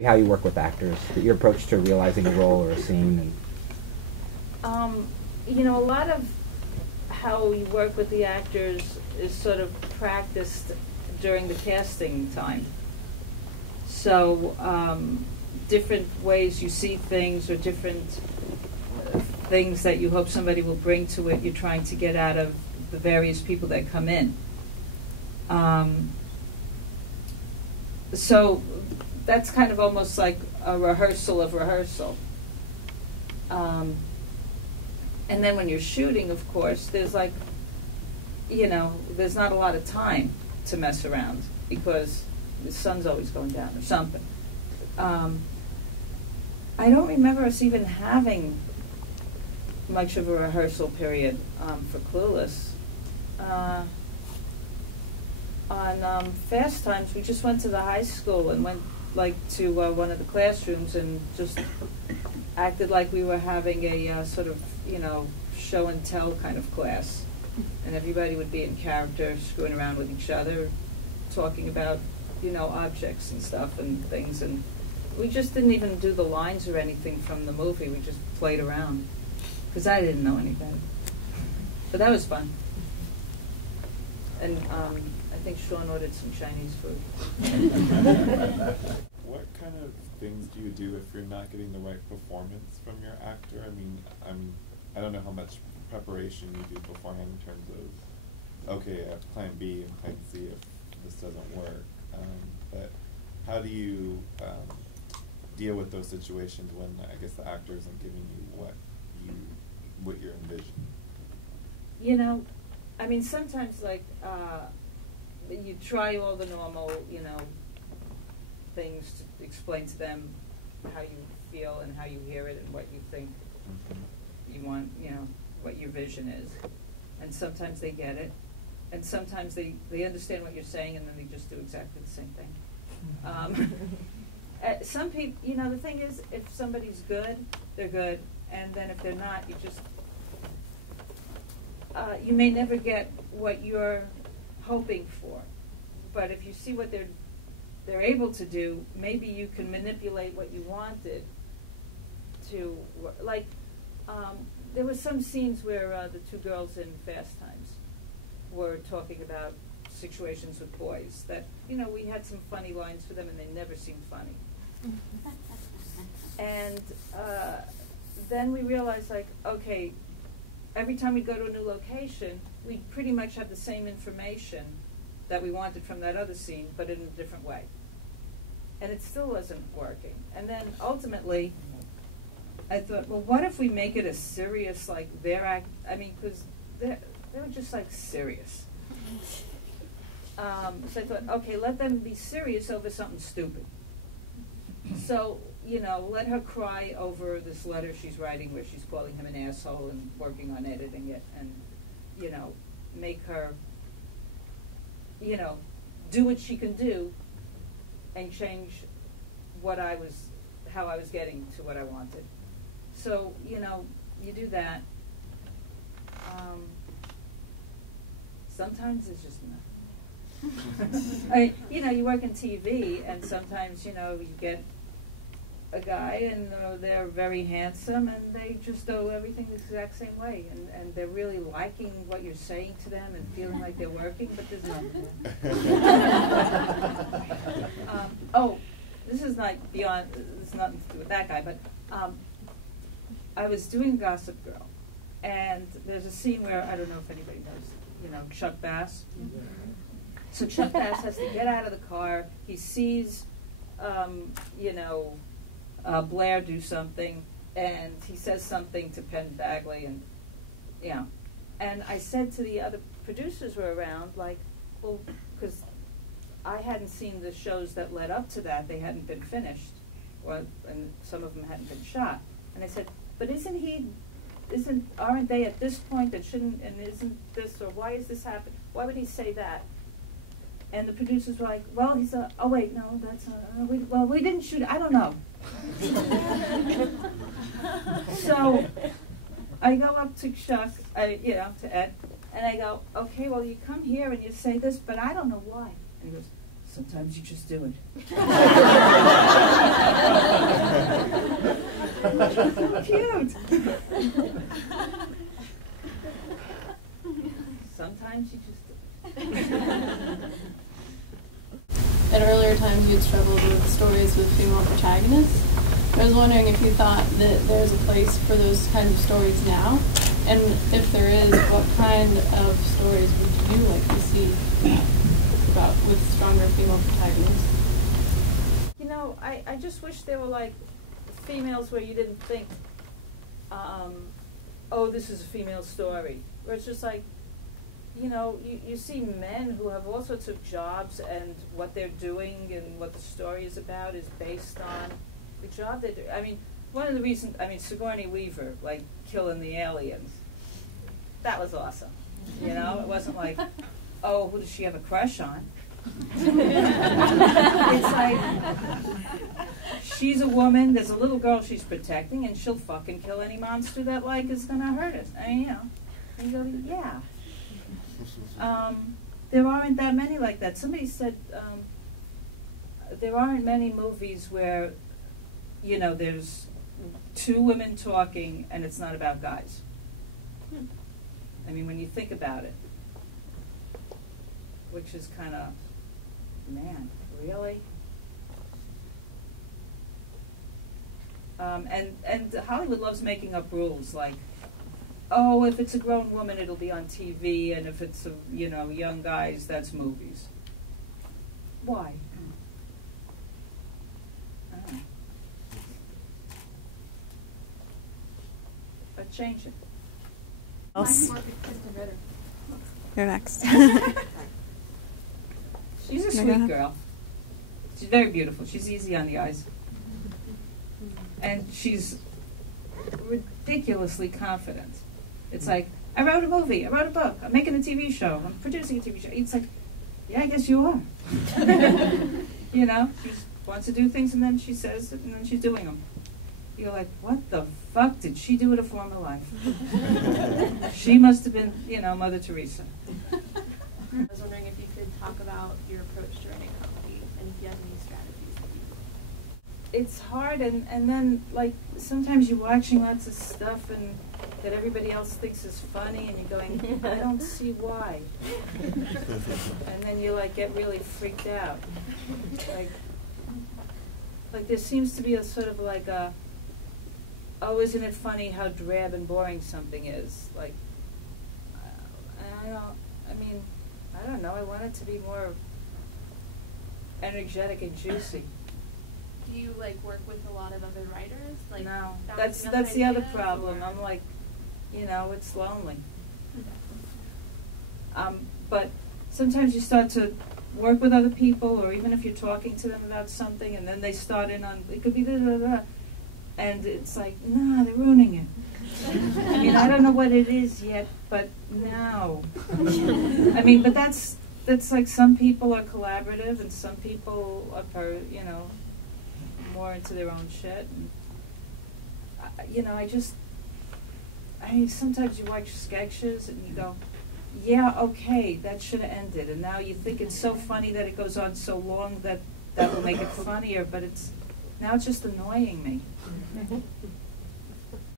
How you work with actors, your approach to realizing a role or a scene. You know, a lot of how we work with the actors is sort of practiced during the casting time. So different ways you see things, or different things that you hope somebody will bring to it, you're trying to get out of the various people that come in. So that's kind of almost like a rehearsal of rehearsal. And then when you're shooting, of course, there's like, you know, there's not a lot of time to mess around because the sun's always going down or something. I don't remember us even having much of a rehearsal period for Clueless. On Fast Times, we just went to the high school and went like to one of the classrooms and just acted like we were having a sort of, you know, show and tell kind of class. And everybody would be in character, screwing around with each other, talking about, you know, objects and stuff and things. And we just didn't even do the lines or anything from the movie. We just played around because I didn't know any better. But that was fun. And I think Sean ordered some Chinese food. What kind of things do you do if you're not getting the right performance from your actor? I mean, I don't know how much preparation you do beforehand in terms of, okay, I have plan B and plan C if this doesn't work. But how do you deal with those situations when, I guess, the actor isn't giving you what you're envisioning? You know, I mean, sometimes, like, you try all the normal, you know, things to explain to them how you feel and how you hear it and what you think you want, you know, what your vision is. And sometimes they get it. And sometimes they understand what you're saying and then they just do exactly the same thing. Some people, you know, the thing is, if somebody's good, they're good. And then if they're not, you just, you may never get what you're hoping for. But if you see what they're able to do, maybe you can manipulate what you wanted to, like, there were some scenes where the two girls in Fast Times were talking about situations with boys that, you know, we had some funny lines for them and they never seemed funny. And then we realized, like, okay, every time we go to a new location, we pretty much have the same information that we wanted from that other scene, but in a different way. And it still wasn't working. And then ultimately, I thought, well, what if we make it a serious, like, I mean, because they were just, like, serious. So I thought, okay, let them be serious over something stupid. So, you know, let her cry over this letter she's writing where she's calling him an asshole and working on editing it, and, you know, make her, you know, do what she can do and change how I was getting to what I wanted. So, you know, you do that. Sometimes it's just enough. You know, you work in TV, and sometimes, you know, you get a guy and they're very handsome and they just do everything the exact same way, and they're really liking what you're saying to them and feeling like they're working, but there's nothing there. Oh, this is not beyond, this has nothing to do with that guy, but I was doing Gossip Girl, and there's a scene where, I don't know if anybody knows, you know, Chuck Bass. So Chuck Bass has to get out of the car. He sees, you know, Blair do something, and he says something to Penn Bagley, and, you know. And I said to the other producers who were around, like, well, because I hadn't seen the shows that led up to that. They hadn't been finished, and some of them hadn't been shot. And I said, but aren't they at this point that shouldn't, and isn't this, or why is this happening? Why would he say that? And the producers were like, well, he's oh wait, no, that's not, we didn't shoot it, I don't know. So I go up to Chuck, you know, to Ed, and I go, okay, well, you come here and you say this, but I don't know why. And he goes, Sometimes you just do it. So cute. Sometimes you just do it. At earlier times you had struggled with stories with female protagonists. I was wondering if you thought that there's a place for those kinds of stories now, and if there is, what kind of stories would you like to see about with stronger female protagonists? You know, I just wish there were like females where you didn't think, oh, this is a female story. Where it's just like, you know, you see men who have all sorts of jobs, and what they're doing and what the story is about is based on the job they do. I mean, one of the reasons, Sigourney Weaver, like, killing the aliens, that was awesome. You know, it wasn't like, oh, who does she have a crush on? It's like, she's a woman, there's a little girl she's protecting, and she'll fucking kill any monster that, like, is gonna hurt us. I mean, you know, and you go, yeah. There aren't that many like that. Somebody said there aren't many movies where, you know, there's two women talking and it's not about guys. I mean, when you think about it, which is kind of, man, really? And Hollywood loves making up rules, like, oh, if it's a grown woman, it'll be on TV, and if it's, you know, young guys, that's movies. Why? I don't know. But change it. Else? You're next. She's a sweet girl. She's very beautiful. She's easy on the eyes. And she's ridiculously confident. It's like, I wrote a movie, I wrote a book, I'm making a TV show, I'm producing a TV show. It's like, yeah, I guess you are. You know, she wants to do things and then she says it and then she's doing them. You're like, what the fuck did she do in a former life? She must have been, you know, Mother Teresa. I was wondering if you could talk about your approach to writing comedy and if you have any strategies that you It's hard, and then, like, sometimes you're watching lots of stuff and that everybody else thinks is funny, and you're going, I don't see why. And then you, like, get really freaked out. Like there seems to be a sort of like a, oh, isn't it funny how drab and boring something is? Like, I don't know, I want it to be more energetic and juicy. do you like work with a lot of other writers? Like, No, bouncing that's off the other ideas, problem. or- I'm like, you know, it's lonely. But sometimes you start to work with other people, or even if you're talking to them about something, and then they start in on, it could be da da da, and it's like, nah, they're ruining it. I mean, I don't know what it is yet, but no. I mean, but that's like, some people are collaborative, and some people are, you know, more into their own shit. And, you know, sometimes you watch sketches and you go, yeah, okay, that should have ended. And now you think it's so funny that it goes on so long that will make it funnier, but now it's just annoying me.